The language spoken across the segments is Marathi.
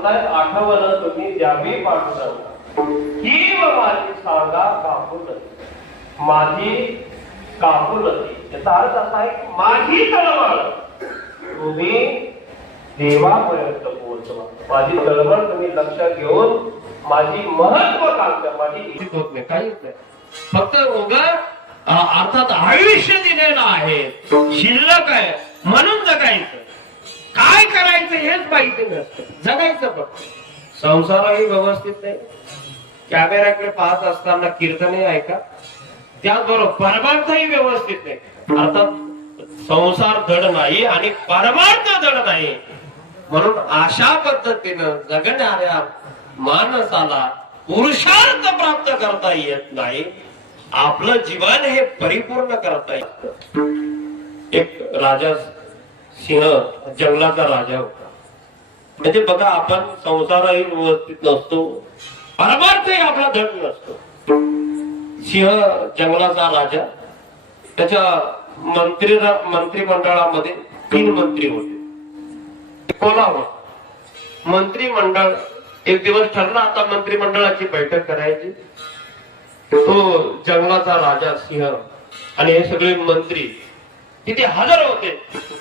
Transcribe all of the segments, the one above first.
म्हणताय आठवण तुम्ही द्यावी पाठवून ही माझी सांगा कापून माझी कापूनती। याचा अर्थ असा आहे की माझी तळमळ तुम्ही देवापर्यंत पोहोचवा। माझी तळमळ तुम्ही लक्षात घेऊन माझी महत्वाकांक्षा माझी इच्छित होत नाही, काहीच नाही, फक्त उगा अर्थात आयुष्य दिलेलं आहे, शिल्लक आहे म्हणून जगायचं, काय करायचं हेच माहिती नसतं, जगायचं फक्त। संसारही व्यवस्थित नाही, कॅमेऱ्याकडे पाहत असताना कीर्तने ऐका, त्याचबरोबर परमार्थही व्यवस्थित नाही, अर्थात संसार धड नाही आणि परमार्थ धड नाही, म्हणून अशा पद्धतीनं जगणाऱ्या माणसाला पुरुषार्थ प्राप्त करता येत नाही, आपलं जीवन हे परिपूर्ण करता येत। एक राजा सिंह जंगलाचा राजा होता, म्हणजे बघा आपण संसारही व्यवस्थित नसतो, परमार्थही आपला धड नसतो। सिंह जंगलाचा राजा, त्याच्या मंत्रिमंडळामध्ये 3 मंत्री होते, कोला होता मंत्रिमंडळ। एक दिवस ठरला आता मंत्रिमंडळाची बैठक करायची, तो जंगलाचा राजा सिंह आणि हे सगळे मंत्री तिथे हजर होते,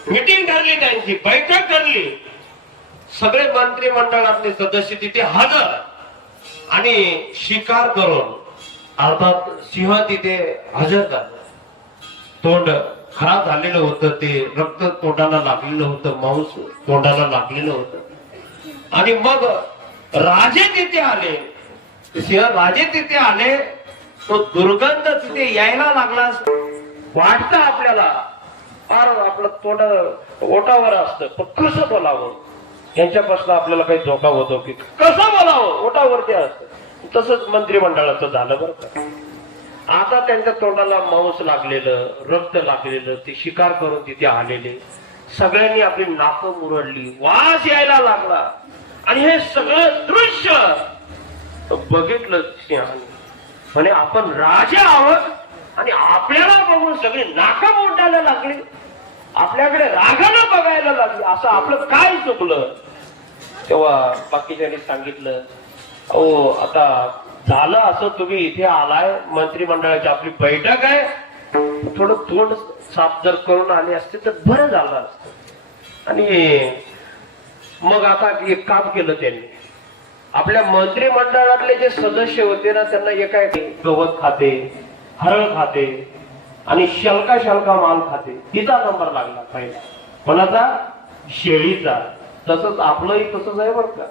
मीटिंग ठरली, त्यांची बैठक ठरली, सगळे मंत्रिमंडळातले सदस्य तिथे हजर आणि शिकार करून अर्थात सिंह तिथे हजर झाला। तोंड खराब झालेलं होतं, ते रक्त तोंडाला लागलेलं होतं, मांस तोंडाला लागलेलं होतं। आणि मग राजे तिथे आले, सिंह राजे तिथे आले, तो दुर्गंध तिथे यायला लागला, वाटतं आपल्याला फार आपलं तोंड ओटावर असतं, पण कसं बोलावं यांच्यापासून आपल्याला काही धोका होतो की कसं बोलावं, ओटावरती असतं। तसंच मंत्रिमंडळाचं झालं बरं का। आता त्यांच्या तोंडाला मांस लागलेलं, रक्त लागलेलं, ते शिकार करून तिथे आलेले सगळ्यांनी आपली नाकं मुरडली, वास यायला लागला, आणि हे सगळं दृश्य बघितलं सिंहाने, म्हणे आपण राजा आहोत आणि आपल्याला बघून सगळी नाका मोडायला लागली, आपल्याकडे रागानं बघायला लागली, असं आपलं काय चुकलं? तेव्हा बाकीच्यांनी सांगितलं, अहो आता झालं असं, तुम्ही इथे आलाय, मंत्रिमंडळाची आपली बैठक आहे, थोडं तोंड साफ जर करून आले असते तर बरं झालं असतं। आणि मग आता एक काम केलं त्यांनी, आपल्या मंत्रिमंडळातले जे सदस्य होते ना, त्यांना एका गवत खाते, हरळ खाते आणि शलका माल खाते, तिचा नंबर लागला पहिला, कोणाचा? शेळीचा। तसंच आपलंही तसंच आहे बरं का।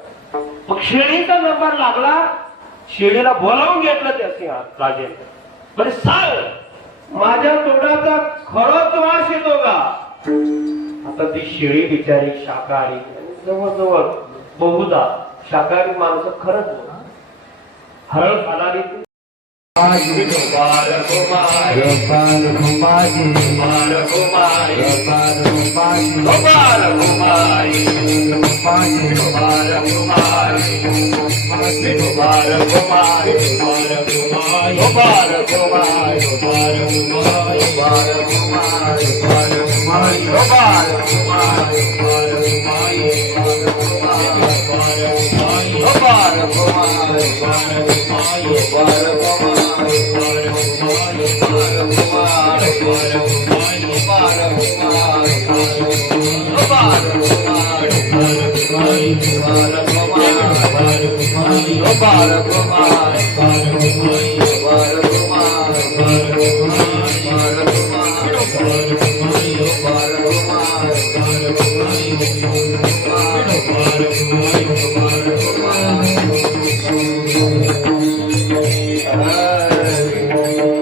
मग शेळीचा नंबर लागला, शेळीला बोलावून घेतलं त्या सिंहात राजाने, बरे सांग माझ्या तोंडाचा खरंच वास येतो का? आता ती शेळी बिचारी शाकाहारी, जवळजवळ बहुधा शाकाहारी माणसं खरंच हरळ खाणारी,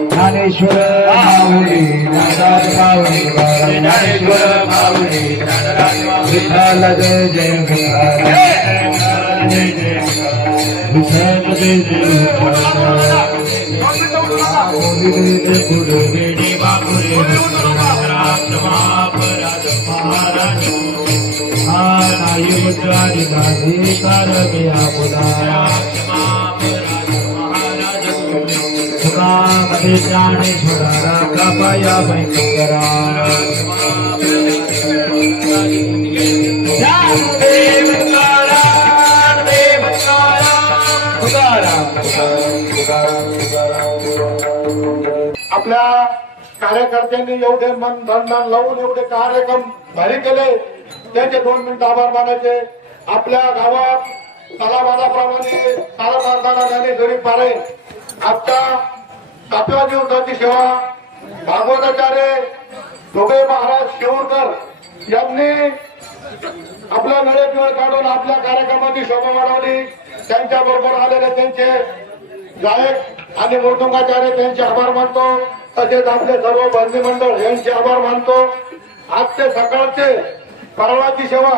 ज्ञानेश्वर माऊली नादात माऊली ज्ञानेश्वर माऊली विठ्ठल जय जय विठ्ठल जय जय विठ्ठल जय जय गुरुवेडी बापुरे महाराज हा नाही उच्चारी दादी कारवे आपुदाया ज्ञानेश्वरा कृपया भयंकरा ज्ञानदेव त्यांनी एवढे मन धन लावून एवढे कार्यक्रम भारी केले त्यांचे 2 मिनिटं आभार मानायचे. आपल्या गावात तलावाप्रमाणे सारा मार्गाला जाणे गरीब पारे आजच्या 7व्या दिवसाची सेवा भागवताचार्य दोघे महाराज शेऊरकर यांनी आपला नळे काढून आपल्या कार्यक्रमाची शोभा वाढवली. त्यांच्या बरोबर आलेले त्यांचे गायक आणि मृदुंगाचार्य त्यांचे आभार मानतो. तसेच आपले सर्व बंदी मंडळ यांचे आभार मानतो. आज ते सकाळचे परवाची सेवा